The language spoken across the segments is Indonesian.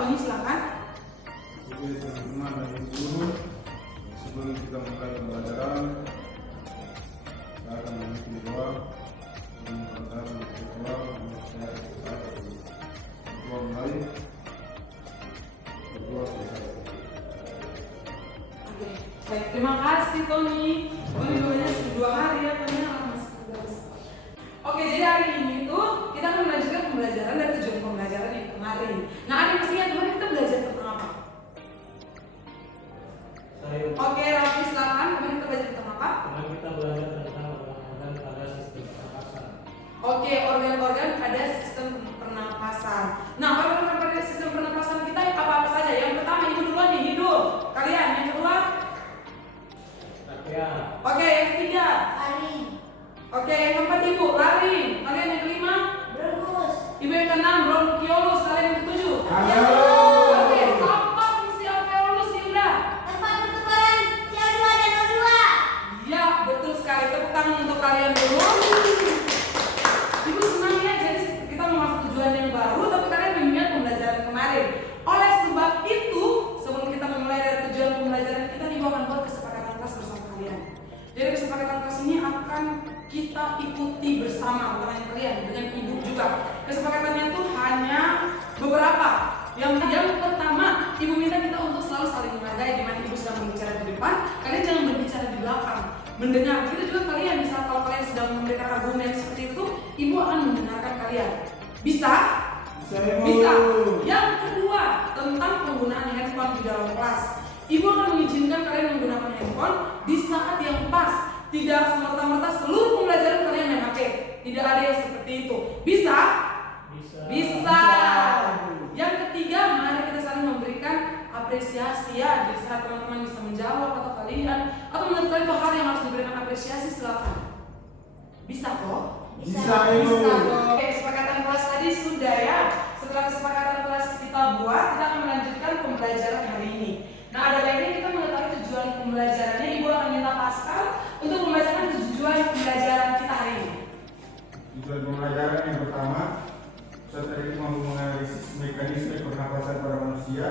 Tony silakan. Oke teman-teman dan guru, sebelum kita mulai pembelajaran, saya akan mengikuti doa dan berdoa untuk saya berdoa mulai berdoa selesai. Oke, baik, terima kasih Tony. Tony doanya 2 hari ya, Tony masih tugas. Oke, jadi hari ini tuh kita akan melanjutkan pembelajaran dan tujuan pembelajaran yang kemarin. Nah, ada yang masih ingat kemarin kita belajar tentang apa? Oke, Raffi silakan. Kemarin kita belajar tentang apa? Kemarin kita belajar tentang organ-organ pada sistem pernapasan. Oke, organ-organ pada sistem pernapasan. Nah, organ-organ pada sistem pernapasan kita apa-apa saja? Yang pertama, ibu duluan nih, hidung. Kalian, yang kedua? Trachea. Oke, yang ketiga? Faring, Oke, yang keempat ibu, laring. Kalian yang kelima? bronkus, Ibu yang keenam, bronkiolus. Kalian yang ketujuh? Oke, apa fungsi alveolus, Yuda? tempat pertukaran CO2 dan O2. Ya, betul sekali. Tepuk tangan untuk kalian dulu. Ibu senang ya, jadi kita memasuki tujuan yang baru, tapi kalian mengingat pembelajaran kemarin. Oleh sebab itu, sebelum kita memulai dari tujuan pembelajaran kita, Ibu akan buat kesepakatan kelas bersama kalian. Jadi kesepakatan kelas ini akan kita ikuti bersama, bukan hanya kalian, dengan Ibu juga. Kesepakatannya itu hanya beberapa. Yang pertama, Ibu minta kita untuk selalu saling menghargai. Di mana Ibu sedang berbicara di depan, kalian jangan berbicara di belakang. Mendengar, itu juga kalian bisa, kalau kalian sedang memberikan argumen seperti itu, Ibu akan mendengarkan kalian. Bisa? Bisa. Yang kedua, tentang penggunaan handphone di dalam kelas. Ibu akan mengizinkan kalian menggunakan handphone di saat yang pas. Tidak semerta-merta seluruh pembelajaran kalian main HP. Tidak ada yang seperti itu. Bisa? Bisa. Yang ketiga, mari kita saling memberikan apresiasi ya. Jadi saat teman-teman bisa menjawab atau kalian atau menurut kalian itu hal yang harus diberikan apresiasi, silakan. Bisa kok? Bisa, Ibu. Bisa kok. Oke, kesepakatan kelas tadi sudah ya. Setelah kesepakatan kelas kita buat, kita akan melanjutkan pembelajaran hari ini. Nah, ada baiknya kita mengetahui tujuan pembelajarannya. Ibu akan minta Pascal untuk membacakan tujuan pembelajaran kita hari ini. Tujuan pembelajaran yang pertama, peserta didik mampu menganalisis mekanisme pernapasan pada manusia.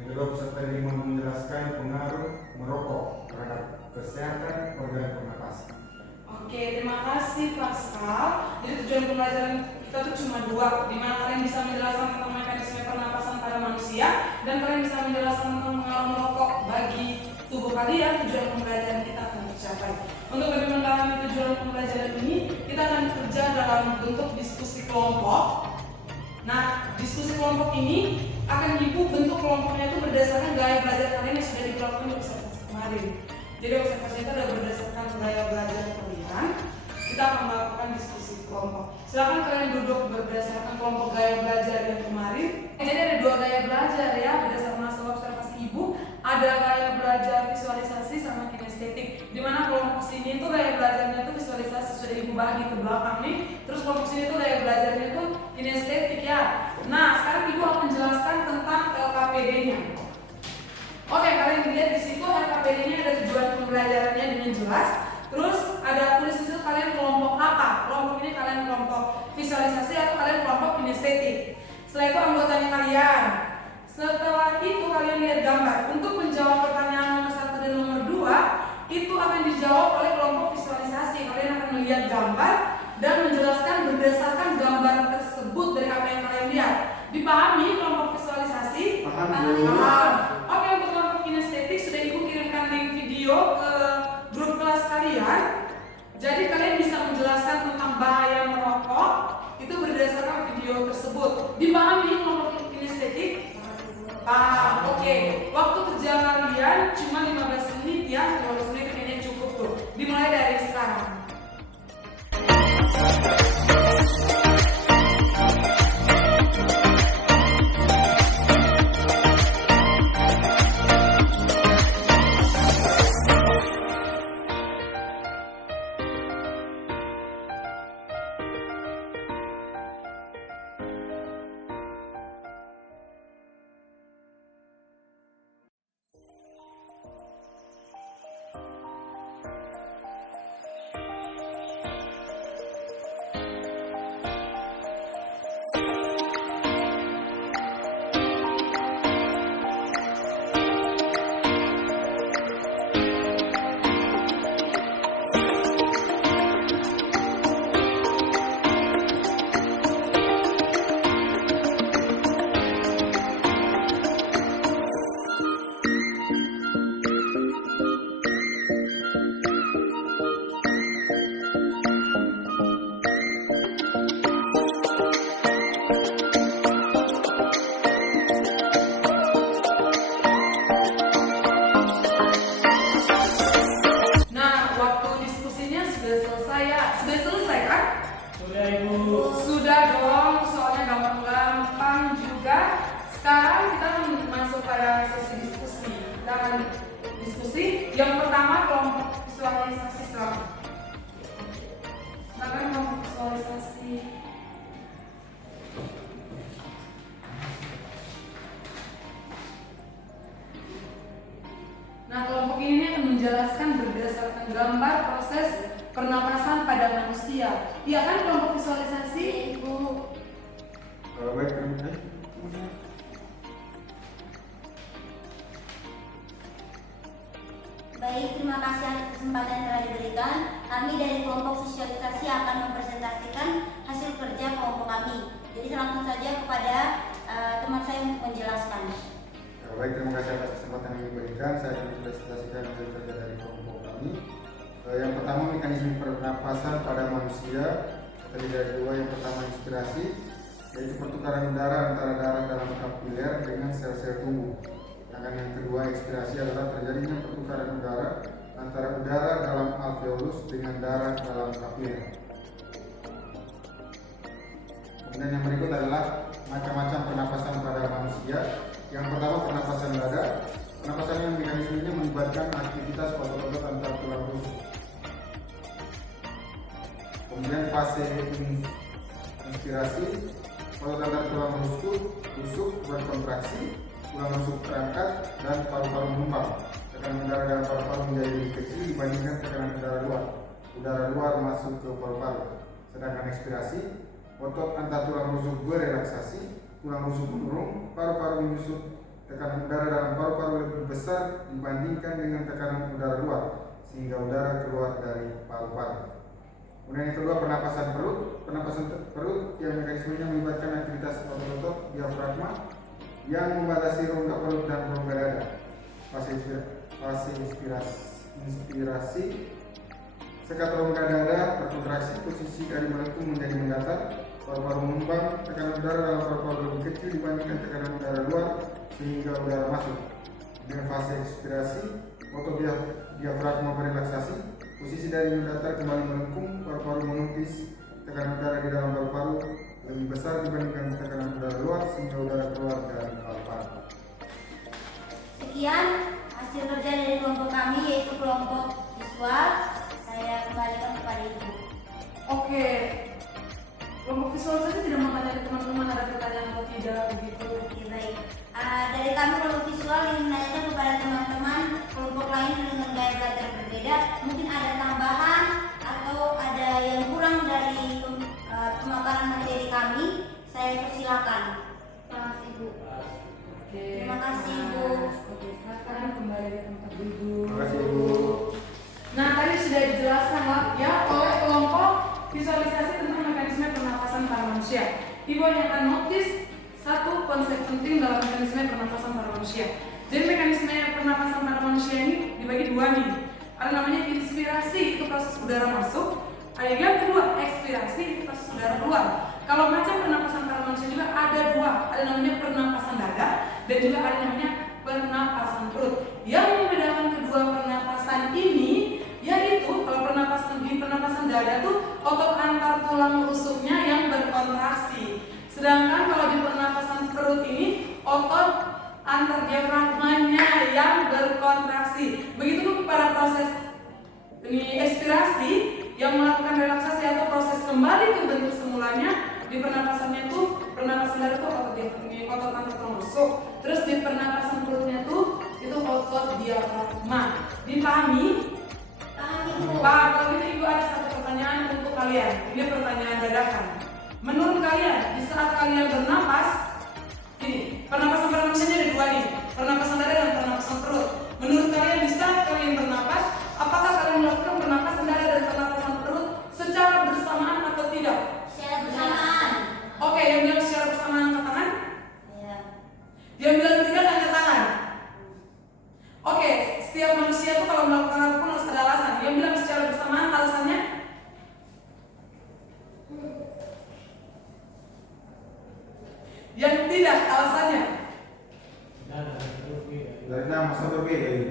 Yang kedua, peserta didik mampu menjelaskan pengaruh merokok terhadap kesehatan organ pernapasan. Oke, terima kasih Pascal. Jadi tujuan pembelajaran kita tuh cuma 2, di mana kalian bisa menjelaskan tentang mekanisme pernapasan pada manusia dan kalian bisa menjelaskan tentang pengaruh merokok bagi tubuh kalian. Tujuan pembelajaran kita akan tercapai. Untuk lebih mendalami tujuan pembelajaran ini, kita akan kerja dalam bentuk diskusi kelompok. Nah, diskusi kelompok ini akan Ibu bentuk kelompoknya itu berdasarkan gaya belajar kalian yang sudah dilakukan di observasi kemarin. Jadi observasi itu adalah berdasarkan gaya belajar kalian. Kita akan melakukan diskusi kelompok. Silakan kalian duduk berdasarkan kelompok gaya belajar yang kemarin. Jadi ada 2 gaya belajar ya berdasarkan hasil observasi Ibu. Ada gaya belajar visualisasi sama kinestetik. Dimana kelompok sini itu gaya belajarnya itu visualisasi, sudah Ibu bagi ke belakang nih. Terus kelompok sini itu gaya belajarnya itu kinestetik ya. Nah, sekarang Ibu akan menjelaskan tentang LKPD-nya. Oke, kalian lihat di situ LKPD-nya ada tujuan pembelajarannya dengan jelas. Terus ada tulis di situ kalian kelompok apa? Kelompok ini kalian kelompok visualisasi atau kalian kelompok kinestetik. Setelah itu anggotanya kalian. Setelah itu kalian lihat gambar. Untuk menjawab pertanyaan nomor 1 dan nomor 2 itu akan dijawab oleh kelompok visualisasi. Kalian akan melihat gambar dan menjelaskan berdasarkan gambar tersebut dari apa yang kalian lihat. Dipahami kelompok visualisasi? Paham. Oke, untuk kelompok kinestetik sudah Ibu kirimkan link video ke grup kelas kalian. Jadi kalian bisa menjelaskan tentang bahaya merokok itu berdasarkan video tersebut. Dipahami kelompok kinestetik? Paham. Oke, waktu kerja kalian cuma 15 menit ya. 15 menit kayaknya cukup tuh. Dimulai dari sekarang. Sekarang kita masuk pada sesi diskusi. Kita akan diskusi. Yang pertama kelompok visualisasi selama. Silakan kelompok visualisasi. Nah, kelompok ini akan menjelaskan berdasarkan gambar proses pernapasan pada manusia. Iya kan kelompok visualisasi? Ibu. Baik, terima kasih. Baik, terima kasih atas kesempatan yang telah diberikan. Kami dari kelompok visualisasi akan mempresentasikan hasil kerja kelompok kami. Jadi langsung saja kepada teman saya untuk menjelaskan. Baik, terima kasih atas kesempatan yang diberikan. Saya akan mempresentasikan hasil kerja dari kelompok kami. Yang pertama, mekanisme pernapasan pada manusia. Terdiri dari dua. Yang pertama, inspirasi, yaitu pertukaran udara antara darah dalam kapiler dengan sel-sel tubuh. Sedangkan yang kedua, ekspirasi, adalah terjadinya pertukaran udara antara udara dalam alveolus dengan darah dalam kapiler. Kemudian yang berikut adalah macam-macam pernapasan pada manusia. Yang pertama, pernapasan dada. Pernapasan yang mekanismenya melibatkan aktivitas otot-otot antar tulang rusuk. Kemudian fase inspirasi, otot antar tulang rusuk berkontraksi, tulang rusuk terangkat, dan paru-paru mengembang. Tekanan udara dalam paru-paru menjadi lebih kecil dibandingkan tekanan udara luar. Udara luar masuk ke paru-paru. Sedangkan ekspirasi, otot antar tulang rusuk berelaksasi, tulang rusuk menurun, paru-paru menyusut. Tekanan udara dalam paru-paru lebih besar dibandingkan dengan tekanan udara luar, sehingga udara keluar dari paru-paru. Kemudian yang kedua, pernapasan perut. Pernapasan perut yang mekanismenya melibatkan aktivitas otot-otot diafragma yang membatasi rongga perut dan rongga dada. Fase inspirasi, sekat rongga dada berkontraksi, posisi dari melengkung menjadi mendatar, paru-paru mengembang, tekanan udara dalam paru-paru lebih kecil dibandingkan tekanan udara luar, sehingga udara masuk. Dengan fase ekspirasi, otot diafragma berelaksasi, posisi dari mendatar kembali melengkung, paru-paru menepis, tekanan udara di dalam paru-paru lebih besar dibandingkan tekanan udara luar, sehingga udara keluar dari paru-paru. Sekian hasil kerja dari kelompok kami, yaitu kelompok visual. Saya kembalikan kepada Ibu. Oke. Kelompok visualisasi tidak bertanya ke teman-teman ada pertanyaan atau tidak begitu. Oke, baik. Dari kami kelompok visual ingin menanyakan kepada teman-teman kelompok lain dengan gaya belajar berbeda, mungkin ada tambahan atau ada yang kurang dari pemaparan materi kami. Saya persilakan. Terima kasih, Bu. Oke. Terima kasih, Ibu. Oke, silakan kembali ke tempat duduk. Terima kasih, Ibu. Nah, tadi sudah dijelaskan lah ya oleh kelompok visualisasi tentang mekanisme pernapasan pada manusia. Ibu hanya akan notice satu konsep penting dalam mekanisme pernapasan pada manusia. Jadi mekanisme pernapasan pada manusia ini dibagi dua nih. Ada namanya inspirasi, itu proses udara masuk. Ada yang kedua, ekspirasi, itu proses udara keluar. Kalau macam pernapasan pada manusia juga ada dua. Ada namanya pernapasan dada dan juga ada namanya pernapasan perut. Yang membedakan kedua pernapasan ini yaitu kalau pernapasan dada tuh otot antar tulang rusuknya yang berkontraksi. Sedangkan kalau di pernapasan perut ini otot antar diafragmanya yang berkontraksi. Begitu pada proses ini ekspirasi yang melakukan relaksasi atau proses kembali ke bentuk semulanya. Di pernapasannya tuh, pernapasan dada tuh otot antar tulang rusuk. Terus di pernapasan perutnya tuh itu otot diafragma. Dipahami? Pak, kalau gitu Ibu ada satu pertanyaan untuk kalian. Ini pertanyaan dadakan. Menurut kalian, di saat kalian bernapas, ini pernapasan pada manusia ada dua nih, pernapasan dada dan pernapasan perut. Menurut kalian di saat kalian bernapas, apakah kalian melakukan pernapasan dada dan pernapasan perut secara bersamaan atau tidak? Secara bersamaan. Oke, yang bilang secara bersamaan angkat tangan. Ya. Yang bilang tidak angkat tangan. Oke, setiap manusia tuh kalau melakukan apapun harus ada alasan. Yang bilang secara bersamaan alasannya? Yang tidak alasannya? Dari nama masa berbeda ini.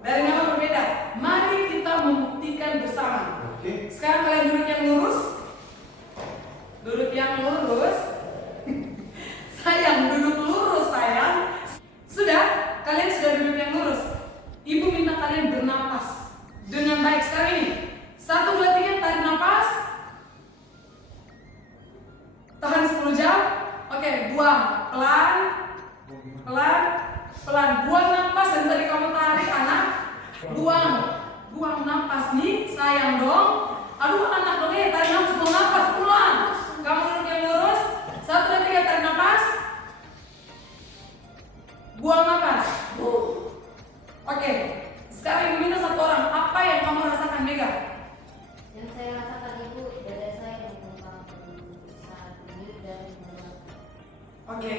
Dari nama berbeda. Mari kita membuktikan bersama. Oke. Sekarang kalian duduk yang lurus. Duduk yang lurus. Sayang, duduk lurus Pelan, buang napas dan tadi kamu tarik anak. Buang napas nih, sayang dong. Aduh anak dong tarik napas, buang napas, pulang. Kamu duduk yang lurus. 1, 2, 3, tarik napas. Buang napas. Oke, sekarang ibu minta satu orang. Apa yang kamu rasakan, Mega? Yang saya rasakan itu dada saya bergetar saat ini dan Oke,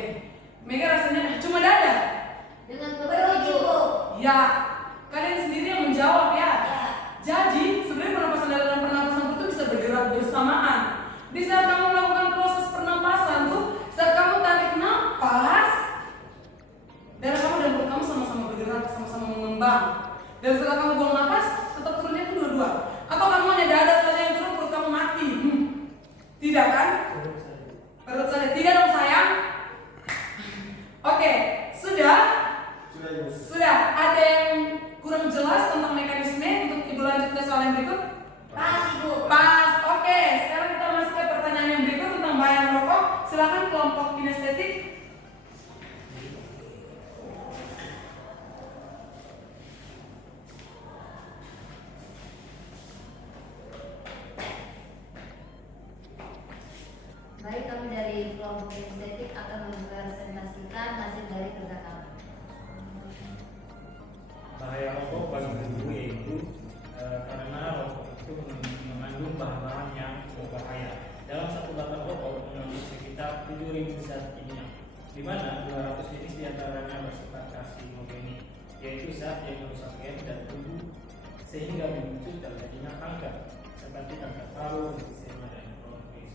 Mega rasanya cuma dada. dengan perut ibu. Ya, kalian sendiri yang menjawab ya. Ya. Jadi sebenarnya pernapasan dada dan pernapasan perut itu bisa bergerak bersamaan. Di saat kamu melakukan proses pernapasan tuh, saat kamu tarik nafas, darah kamu dan perut kamu sama-sama bergerak, sama-sama mengembang. Dan setelah kamu buang nafas, tetap turunnya itu dua-dua. Atau kamu hanya dada saja yang turun, perut kamu mati. Tidak kan? Perut saja. Tidak dong sayang. Oke, sudah. Sudah. Ada yang kurang jelas tentang mekanisme untuk ibu lanjut ke soal yang berikut? Pas ibu. Pas. Oke, sekarang kita masuk ke pertanyaan yang berikut tentang bahaya merokok. Silakan kelompok kinestetik. Baik, kami dari kelompok estetik akan mempresentasikan hasil dari kerja kami. Bahaya rokok bagi tubuh yaitu karena rokok itu mengandung bahan-bahan yang berbahaya. Dalam satu batang rokok mengandung sekitar 7.000 zat kimia, di mana 200 jenis diantaranya bersifat karsinogenik, yaitu zat yang merusak gen dan tubuh sehingga memicu terjadinya kanker seperti kanker paru, emfisema dan kronik.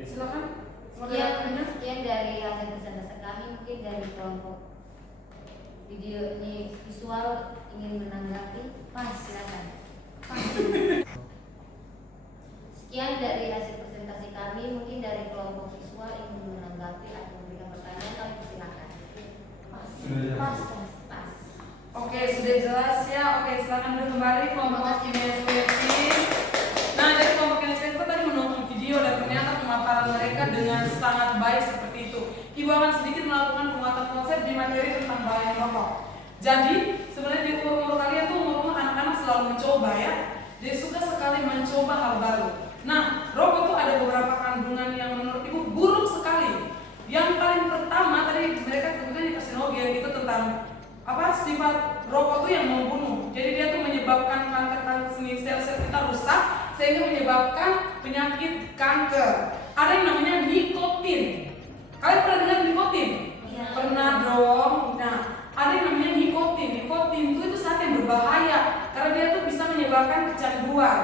Silakan. Sekian dari hasil presentasi kami. Mungkin dari kelompok video ini visual ingin menanggapi. Pas, silakan. Sekian dari hasil presentasi kami. Mungkin dari kelompok visual ingin menanggapi atau memberikan pertanyaan, kami silakan. Pas. Oke, sudah jelas ya. Oke, silakan dulu kembali kelompok kinestetik. Nah, dari kelompok kinestetik itu tadi menonton video dan ternyata pemaparan mereka dengan sangat baik seperti itu. Ibu akan sedikit melakukan penguatan konsep di materi tentang bahaya merokok. Jadi, sebenarnya di umur-umur kalian tuh umur-umur anak-anak selalu mencoba ya. Dia suka sekali mencoba hal baru. Nah, rokok tuh ada beberapa kandungan yang menurut ibu buruk sekali. Yang paling pertama tadi mereka sebutnya karsinogen, itu tentang sifat rokok tuh yang membunuh. Jadi dia tuh menyebabkan kanker sel-sel kita rusak sehingga menyebabkan penyakit kanker. Ada yang namanya nikotin. Kalian pernah dengar nikotin? Ya. Pernah dong. Nah, ada yang namanya nikotin. Nikotin itu zat yang berbahaya karena dia tuh bisa menyebabkan kecanduan.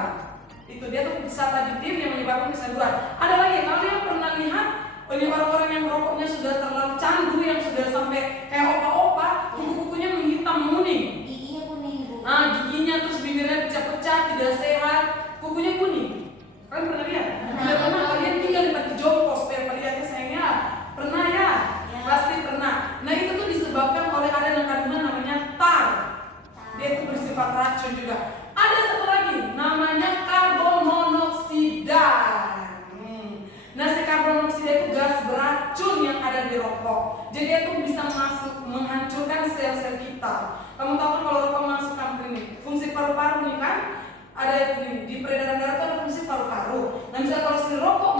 Itu dia tuh zat aditif yang menyebabkan kecanduan. Ada lagi, kalian pernah lihat orang-orang yang rokoknya sudah terlalu candu, yang sudah sampai kayak opa-opa, kuku-kukunya menghitam menguning. Giginya kuning ibu. Nah, giginya terus bibirnya pecah-pecah, tidak sehat, kukunya kuning. Kalian pernah lihat? Bila pernah kalian tinggal di panti jompo, supaya lihatnya sayangnya. Pernah ya? Ya. Pasti pernah. Nah, itu tuh disebabkan oleh ada kandungan namanya tar. Dia itu bersifat racun juga. Ada satu lagi namanya karbon monoksida. Nah, si karbon monoksida itu gas beracun yang ada di rokok. Jadi itu bisa masuk menghancurkan sel-sel kita. Kamu tahu kan kalau rokok masuk ke ini, fungsi paru-paru nih kan? Ada di peredaran darah itu ada fungsi paru-paru. Nah, misalnya kalau si rokok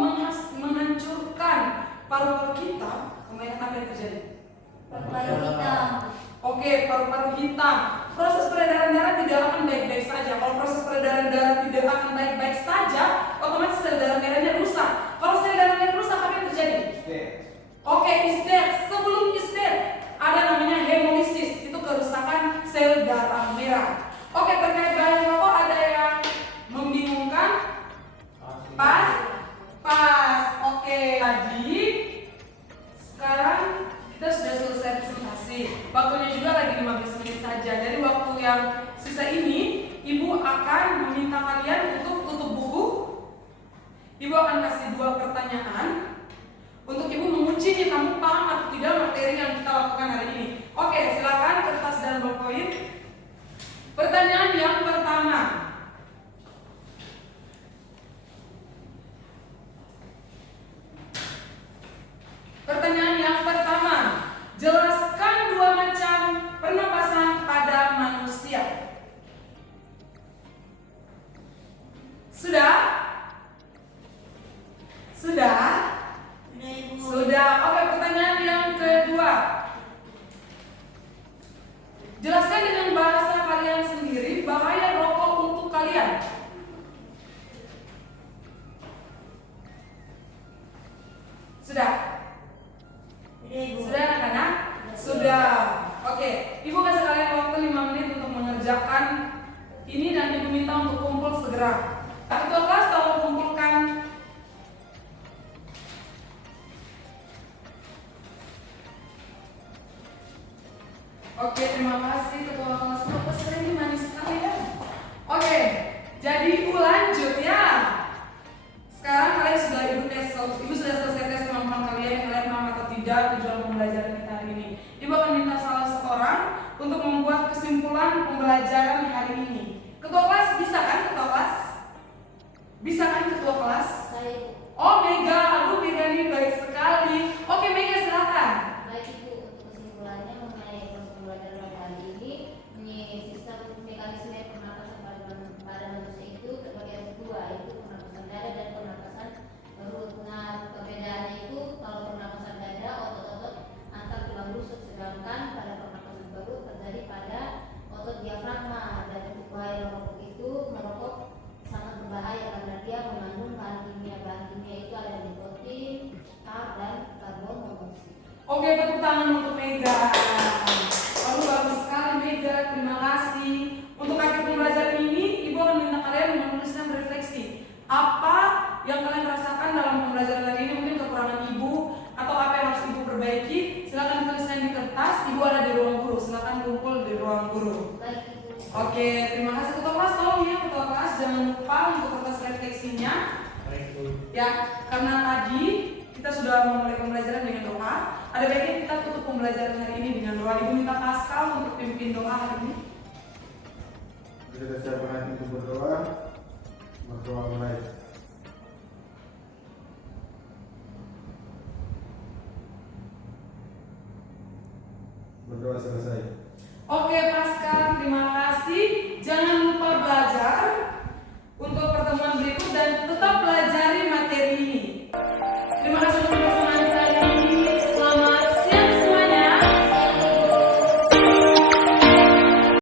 menghancurkan paru-paru kita, kemudian apa yang terjadi? Paru-paru hitam. Oke, paru-paru hitam. Proses peredaran darah tidak akan baik-baik saja. Kalau proses peredaran darah tidak akan baik-baik saja, otomatis sel darah merahnya rusak. Kalau sel darah merah rusak, apa yang terjadi? Oke, is dead. Sebelum is dead, ada namanya hemolisis. Itu kerusakan sel darah merah. Oke, terkait bahaya rokok ada yang membingungkan? Pas? Oke, jadi sekarang kita sudah selesai presentasi. Waktunya juga lagi 15 menit saja. Jadi waktu yang sisa ini, Ibu akan meminta kalian untuk tutup buku. Ibu akan kasih 2 pertanyaan untuk Ibu menguji nih kamu paham atau tidak materi yang kita lakukan hari ini. Oke, silakan kertas dan ballpoint. Pertanyaan yang pertama. Pertanyaan Jelaskan dua macam pernapasan pada manusia. Sudah? Sudah? Ibu. Sudah. Oke, pertanyaan yang kedua. Jelaskan dengan bahasa kalian sendiri bahaya rokok untuk kalian. Sudah? Ibu. Sudah anak-anak? Sudah. Oke, Ibu kasih kalian waktu 5 menit untuk mengerjakan ini dan Ibu minta untuk kumpul segera. Ketua kelas tolong kumpulkan. Oke, terima kasih Ketua kelas. Ketua sering ini manis sekali ya. Oke, jadi Ibu lanjut ya. Sekarang kalian sudah Ibu sudah selesai tes kemampuan kalian, kalian paham atau tidak tujuan pembelajaran kita hari ini. Ibu akan minta salah seorang untuk membuat kesimpulan pembelajaran hari ini. Ketua kelas bisa kan ketua kelas? Bisa kan ketua kelas? Saya Oh Mega, aduh Mega ini baik sekali. Oke Mega silakan. baik Ibu, untuk kesimpulannya mengenai proses pembelajaran pada hari ini, sistem mekanisme pernapasan pada manusia itu terbagi atas dua, yaitu pernapasan dada dan pernapasan perut. Nah, perbedaannya itu kalau pernapasan dada otot-otot antar tulang rusuk, sedangkan pada pernapasan perut terjadi pada otot diafragma. Dan untuk bahaya merokok itu, merokok sangat berbahaya karena dia mengandung bahan kimia itu ada nikotin, tar, dan karbon monoksida. Oke, tepuk tangan untuk Mega. Aduh bagus sekali Mega, terima kasih. Untuk akhir pembelajaran ini, Ibu akan minta kalian menuliskan refleksi. Apa yang kalian rasakan dalam pembelajaran hari ini, mungkin kekurangan Ibu atau apa yang harus Ibu perbaiki. Silakan tuliskan di kertas. Ibu ada di ruang guru. Silakan kumpul di ruang guru. Baik Ibu. Oke, terima kasih ketua kelas. Tolong ya ketua kelas jangan lupa untuk kertas refleksinya. Baik Bu. Ya, karena tadi kita sudah memulai pembelajaran dengan doa. Ada baiknya kita tutup pembelajaran hari ini dengan doa. Ibu minta Pascal untuk pimpin doa hari ini. Kita siapkan hati untuk berdoa. Berdoa mulai. Berdoa selesai. Oke Pascal, terima